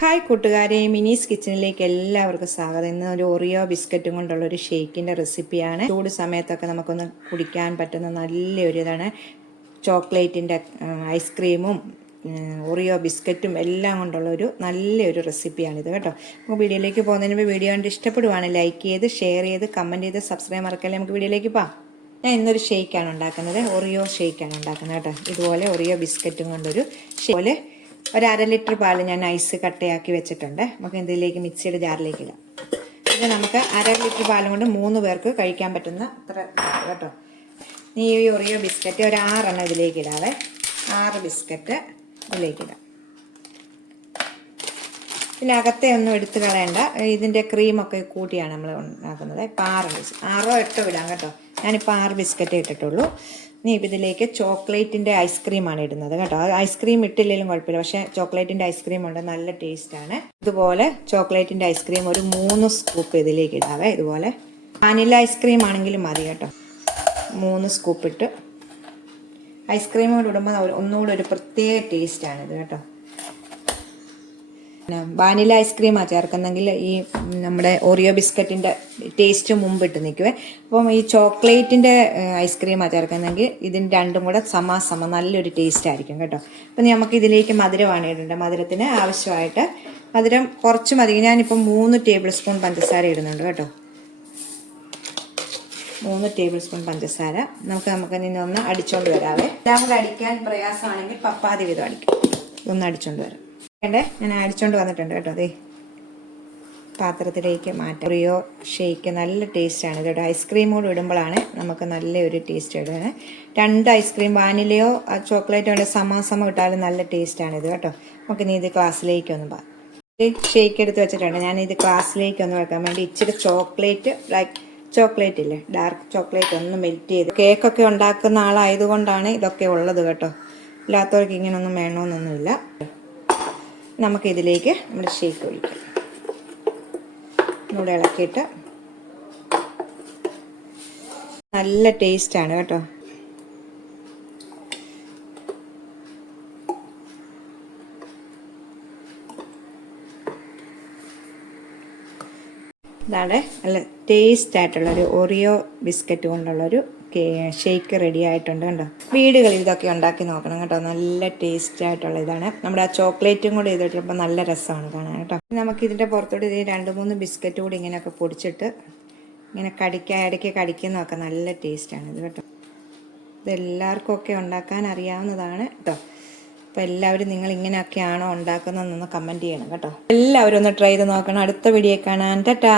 Hi കൂട്ടുകാരെ, മിനീസ് കിച്ചണിലേക്ക് എല്ലാവർക്കും സ്വാഗതം. ഇന്ന് ഒരു ഒറിയോ ബിസ്ക്കറ്റും കൊണ്ടുള്ള ഒരു ഷേക്കിൻ്റെ റെസിപ്പിയാണ്. ചൂട് സമയത്തൊക്കെ നമുക്കൊന്ന് കുടിക്കാൻ പറ്റുന്ന നല്ലൊരു ഇതാണ്. ചോക്ലേറ്റിൻ്റെ ഐസ്ക്രീമും ഒറിയോ ബിസ്ക്കറ്റും എല്ലാം കൊണ്ടുള്ള ഒരു നല്ലൊരു റെസിപ്പിയാണിത് കേട്ടോ. നമുക്ക് വീഡിയോയിലേക്ക് പോകുന്നതിന് മുമ്പ് വീഡിയോ കണ്ട് ഇഷ്ടപ്പെടുവാണ് ലൈക്ക് ചെയ്ത് ഷെയർ ചെയ്ത് കമൻറ്റ് ചെയ്ത് സബ്സ്ക്രൈബ് മറക്കല്ലേ. നമുക്ക് വീഡിയോയിലേക്ക് പോകാം. ഞാൻ ഇന്നൊരു ഷേക്കാണ് ഉണ്ടാക്കുന്നത്, ഒറിയോ ഷേക്കാണ് ഉണ്ടാക്കുന്നത് കേട്ടോ. ഇതുപോലെ ഒറിയോ ബിസ്ക്കറ്റും കൊണ്ടൊരു പോലെ ഒരു 1/2 ലിറ്റർ പാൽ ഞാൻ ഐസ് കട്ടയാക്കി വെച്ചിട്ടുണ്ട്. നമുക്ക് ഇതിലേക്ക് മിക്സിയുടെ ജാറിലേക്ക് ഇടാം. ഇത് നമുക്ക് 1/2 ലിറ്റർ പാലും കൊണ്ട് 3 പേർക്ക് കഴിക്കാൻ പറ്റുന്ന അത്ര കേട്ടോ. ഈ ഒറിയോ ബിസ്ക്കറ്റ് ഒരു 6 എണ്ണം ഇതിലേക്ക് ഇടാവേ. 6 ബിസ്ക്കറ്റ് ഇതിലേക്ക് ഇടാം. ഇതിനകത്തെ ഒന്നും എടുത്ത് കളയണ്ട, ഇതിൻ്റെ ക്രീമൊക്കെ കൂട്ടിയാണ് നമ്മൾ ഉണ്ടാക്കുന്നത്. ഇപ്പം 6 8 ഇടാം കേട്ടോ. ഞാനിപ്പോൾ 6 ബിസ്ക്കറ്റ് ഇട്ടിട്ടുള്ളൂ. ഇനി ഇപ്പം ഇതിലേക്ക് ചോക്ലേറ്റിൻ്റെ ഐസ്ക്രീമാണ് ഇടുന്നത് കേട്ടോ. ഐസ്ക്രീം ഇട്ടില്ലെങ്കിലും കുഴപ്പമില്ല, പക്ഷേ ചോക്ലേറ്റിൻ്റെ ഐസ്ക്രീം ഉണ്ട്, നല്ല ടേസ്റ്റാണ്. ഇതുപോലെ ചോക്ലേറ്റിൻ്റെ ഐസ്ക്രീം ഒരു 3 സ്കൂപ്പ് ഇതിലേക്ക് ഇടാവേ. ഇതുപോലെ വാനില ഐസ്ക്രീം ആണെങ്കിലും മതി കേട്ടോ. 3 സ്കൂപ്പ് ഇട്ട് ഐസ്ക്രീം കൂടെ ഇടുമ്പോൾ ഒന്നുകൂടെ ഒരു പ്രത്യേക ടേസ്റ്റാണ് ഇത് കേട്ടോ. വാനില ഐസ്ക്രീമാണ് ചേർക്കുന്നെങ്കിൽ ഈ നമ്മുടെ ഓറിയോ ബിസ്ക്കറ്റിൻ്റെ ടേസ്റ്റ് മുമ്പിട്ട് നിൽക്കുവേ. അപ്പം ഈ ചോക്ലേറ്റിൻ്റെ ഐസ്ക്രീമാണ് ചേർക്കുന്നെങ്കിൽ ഇതിന് രണ്ടും കൂടെ സമാസമം നല്ലൊരു ടേസ്റ്റ് ആയിരിക്കും കേട്ടോ. അപ്പം നമുക്ക് ഇതിലേക്ക് മധുരമാണ് ഇടേണ്ടത്. മധുരത്തിന് ആവശ്യമായിട്ട് മധുരം കുറച്ച് മതി. ഞാനിപ്പം 3 ടേബിൾ സ്പൂൺ പഞ്ചസാര ഇടുന്നുണ്ട് കേട്ടോ. 3 ടേബിൾ സ്പൂൺ പഞ്ചസാര നമുക്ക് നിന്നൊന്ന് അടിച്ചോണ്ട് വരാവേ. എല്ലാം കൂടെ അടിക്കാൻ പ്രയാസമാണെങ്കിൽ പപ്പാതി വീതം അടിക്കും. ഇതൊന്ന് അടിച്ചോണ്ട് വരാം. ഞാൻ അടിച്ചോണ്ട് വന്നിട്ടുണ്ട് കേട്ടോ. അതെ, പാത്രത്തിലേക്ക് മാറ്റാം. ഒറിയോ ഷേക്ക് നല്ല ടേസ്റ്റാണ് കേട്ടോ. ഐസ്ക്രീം കൂടെ ഇടുമ്പോഴാണ് നമുക്ക് നല്ലൊരു ടേസ്റ്റ് ഇടുന്നത്. 2 ഐസ്ക്രീം വാനിലയോ ചോക്ലേറ്റോ ഉണ്ട് സമാസമം ഇട്ടാലും നല്ല ടേസ്റ്റാണ് ഇത് കേട്ടോ. നമുക്ക് ഇനി ഇത് ക്ലാസ്സിലേക്കൊന്ന് പോകാം. ഷേക്ക് എടുത്ത് വെച്ചിട്ടുണ്ട്. ഞാൻ ഇത് ക്ലാസ്സിലേക്കൊന്ന് വെക്കാൻ വേണ്ടി ഇച്ചിരി ചോക്ലേറ്റ്, ചോക്ലേറ്റ് ഇല്ലേ, ഡാർക്ക് ചോക്ലേറ്റ് ഒന്ന് മെൽറ്റ് ചെയ്ത്, കേക്കൊക്കെ ഉണ്ടാക്കുന്ന ആളായതുകൊണ്ടാണ് ഇതൊക്കെ ഉള്ളത് കേട്ടോ. ഇല്ലാത്തവർക്ക് ഇങ്ങനെയൊന്നും വേണമെന്നൊന്നുമില്ല. നമുക്കിതിലേക്ക് നമ്മുടെ ഷേക്ക് ഒഴിക്കാം. ഇവിടെ ഇളക്കിയിട്ട് നല്ല ടേസ്റ്റാണ് കേട്ടോ. ഇതാണ് നല്ല ടേസ്റ്റ് ആയിട്ടുള്ളൊരു ഒറിയോ ബിസ്ക്കറ്റ് കൊണ്ടുള്ളൊരു ഷേക്ക് റെഡി ആയിട്ടുണ്ട് കണ്ടോ. വീടുകളിൽ ഇതൊക്കെ ഉണ്ടാക്കി നോക്കണം കേട്ടോ. നല്ല ടേസ്റ്റ് ആയിട്ടുള്ള ഇതാണ്. നമ്മുടെ ആ ചോക്ലേറ്റും കൂടി ചെയ്തിട്ടപ്പോൾ നല്ല രസമാണ് കാണാൻ കേട്ടോ. നമുക്ക് ഇതിൻ്റെ പുറത്തോട്ട് ഇത് 2-3 ബിസ്ക്കറ്റ് കൂടി ഇങ്ങനെയൊക്കെ പൊടിച്ചിട്ട് ഇങ്ങനെ ഇടയ്ക്ക് കടിക്കുന്നതൊക്കെ നല്ല ടേസ്റ്റാണ് ഇത് കേട്ടോ. ഇതെല്ലാവർക്കും ഒക്കെ ഉണ്ടാക്കാൻ അറിയാവുന്നതാണ് കേട്ടോ. അപ്പോൾ എല്ലാവരും നിങ്ങൾ ഇങ്ങനെയൊക്കെയാണോ ഉണ്ടാക്കുന്നതെന്നൊന്ന് കമൻറ്റ് ചെയ്യണം കേട്ടോ. എല്ലാവരും ഒന്ന് ട്രൈ ചെയ്ത് നോക്കണം. അടുത്ത വീഡിയോ കാണാൻ ടാറ്റാ.